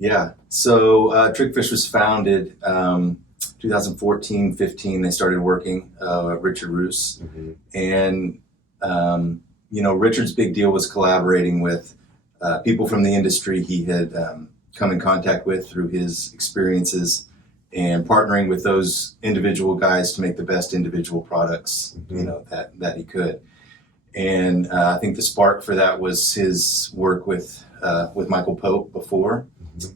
Yeah. So Trickfish was founded 2014-15. They started working, Richard Roos. And, Richard's big deal was collaborating with people from the industry he had come in contact with through his experiences and partnering with those individual guys to make the best individual products, that he could. And I think the spark for that was his work with Michael Pope before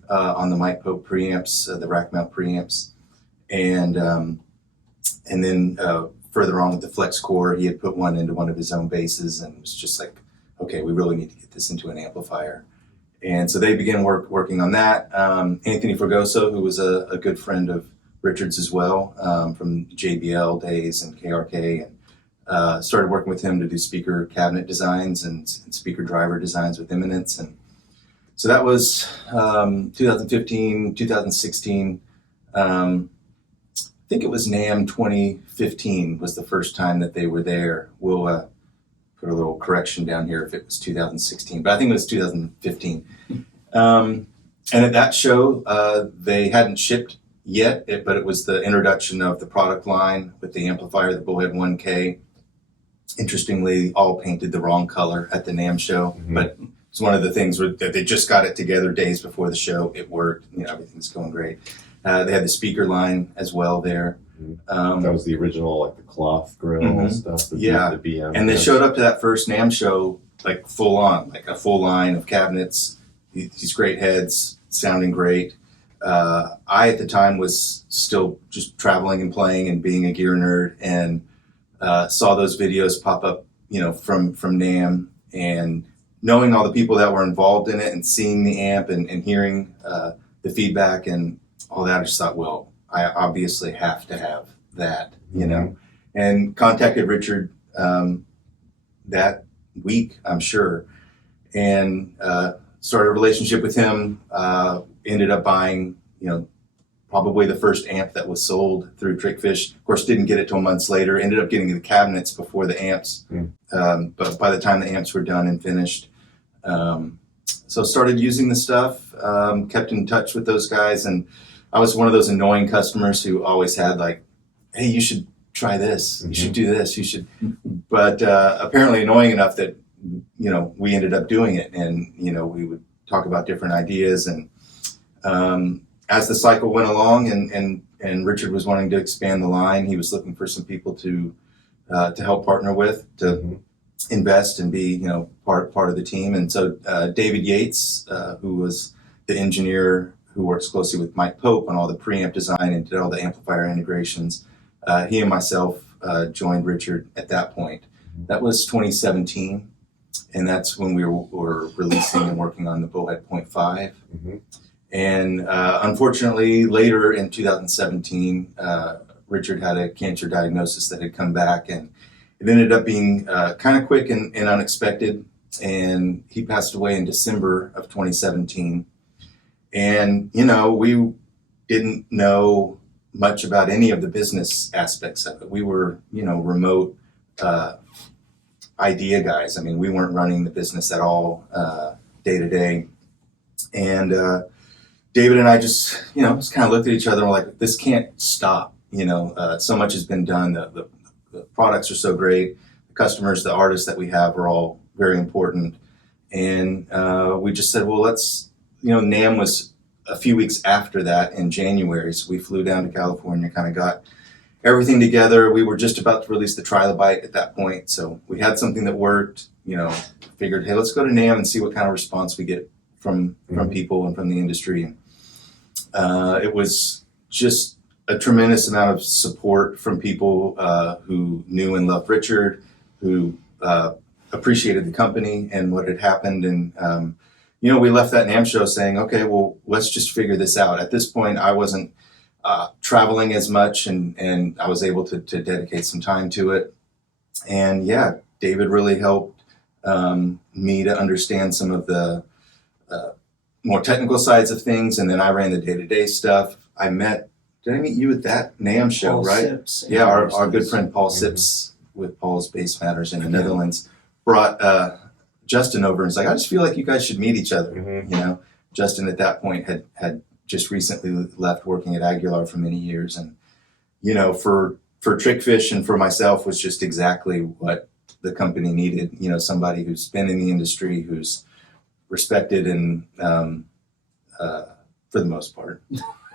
on the Mike Pope preamps, the rack mount preamps, and then further on with the Flex Core, he had put one into one of his own basses, and it was just like, okay, we really need to get this into an amplifier. And so they began working on that. Anthony Fragoso, who was a good friend of Richard's as well, from JBL days and KRK, and started working with him to do speaker cabinet designs and speaker driver designs with Eminence. And so that was 2015, 2016. I think it was NAMM 2015 was the first time that they were there. We'll put a little correction down here if it was 2016, but I think it was 2015. And at that show, they hadn't shipped yet, but it was the introduction of the product line with the amplifier, the Bullhead 1K. Interestingly, all painted the wrong color at the NAMM show, but it's one of the things that they just got it together days before the show. It worked, everything's going great. They had the speaker line as well there. That was the original, like the cloth grill stuff. The BM. And they showed up to that first NAMM show like full on, like a full line of cabinets, these great heads, sounding great. I at the time was still just traveling and playing and being a gear nerd, and saw those videos pop up, from NAMM, and knowing all the people that were involved in it and seeing the amp and hearing the feedback and all that, I just thought, well, I obviously have to have that, and contacted Richard that week, I'm sure, and started a relationship with him. Ended up buying, probably the first amp that was sold through Trickfish. Of course, didn't get it till months later. Ended up getting the cabinets before the amps, but by the time the amps were done and finished, so started using the stuff. Kept in touch with those guys, and I was one of those annoying customers who always had like, hey, you should try this, you should do this, you should, but apparently annoying enough that, we ended up doing it, and, we would talk about different ideas, and as the cycle went along and Richard was wanting to expand the line, he was looking for some people to help partner with, to invest and be, part of the team. And so David Yates, who was the engineer who works closely with Mike Pope on all the preamp design and did all the amplifier integrations, he and myself joined Richard at that point. That was 2017, and that's when we were releasing and working on the Bullhead 0.5. And unfortunately, later in 2017, Richard had a cancer diagnosis that had come back, and it ended up being kind of quick and unexpected, and he passed away in December of 2017. And, we didn't know much about any of the business aspects of it. We were, remote idea guys. I mean, we weren't running the business at all day to day. And David and I just kind of looked at each other and were like, this can't stop. So much has been done. The products are so great. The customers, the artists that we have are all very important. And we just said, well, let's, NAMM was a few weeks after that in January. So we flew down to California, kind of got everything together. We were just about to release the Trilobite at that point. So we had something that worked, figured, hey, let's go to NAMM and see what kind of response we get from people and from the industry. It was just a tremendous amount of support from people who knew and loved Richard, who appreciated the company and what had happened. And, we left that NAMM show saying, okay, well, let's just figure this out. At this point, I wasn't traveling as much, and I was able to dedicate some time to it. And yeah, David really helped me to understand some of the more technical sides of things, and then I ran the day-to-day stuff. Did I meet you at that NAMM show, Paul right? Sips, yeah, our good friend Paul Sips with Paul's Bass Matters in the Netherlands brought Justin over and was like, I just feel like you guys should meet each other, Justin at that point had just recently left working at Aguilar for many years. And, you know, for Trickfish and for myself was just exactly what the company needed. You know, somebody who's been in the industry, who's respected and for the most part.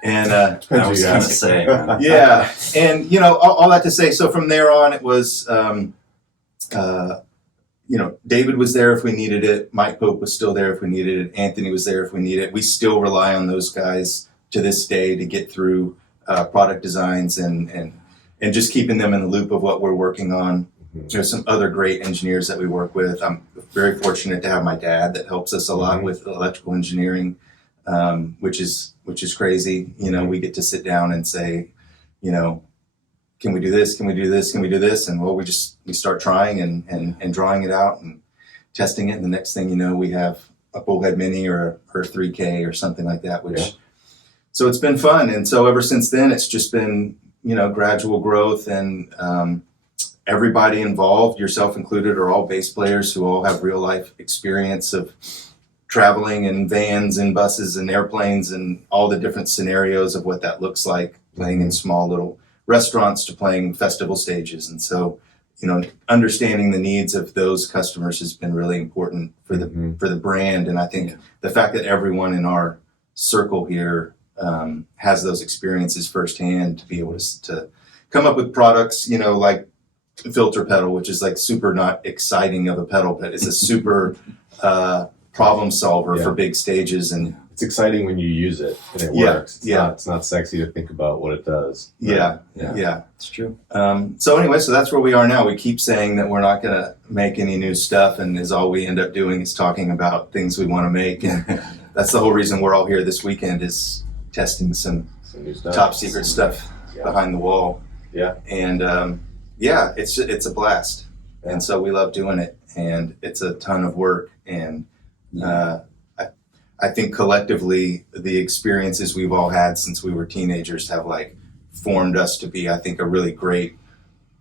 And I was going to say, yeah, and you know, all that to say. So from there on, it was, you know, David was there if we needed it. Mike Pope was still there if we needed it. Anthony was there if we needed it. We still rely on those guys to this day to get through product designs and just keeping them in the loop of what we're working on. There's some other great engineers that we work with. I'm very fortunate to have my dad that helps us a lot with electrical engineering, which is crazy. You know, we get to sit down and say, you know, can we do this? Can we do this? Can we do this? And well, we start trying and drawing it out and testing it. And the next thing you know, we have a Bullhead Mini or a 3K or something like that, which, so it's been fun. And so ever since then, it's just been, you know, gradual growth and, everybody involved, yourself included, are all bass players who all have real life experience of traveling in vans and buses and airplanes and all the different scenarios of what that looks like, playing in small little restaurants to playing festival stages. And so, you know, understanding the needs of those customers has been really important for the brand. And I think the fact that everyone in our circle here has those experiences firsthand to be able to come up with products, you know, like filter pedal, which is like super not exciting of a pedal, but it's a super problem solver for big stages. And it's exciting when you use it and it works. It's not sexy to think about what it does. Yeah. It's true. So anyway, so that's where we are now. We keep saying that we're not going to make any new stuff, and is all we end up doing is talking about things we want to make. And that's the whole reason we're all here this weekend, is testing some new stuff. Top secret stuff behind the wall. And it's a blast. And so we love doing it, and it's a ton of work. And I think collectively the experiences we've all had since we were teenagers have like formed us to be, I think, a really great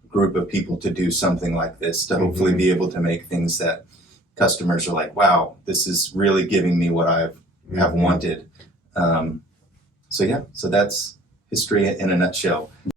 group of people to do something like this, to hopefully be able to make things that customers are like, wow, this is really giving me what I have wanted. So that's history in a nutshell.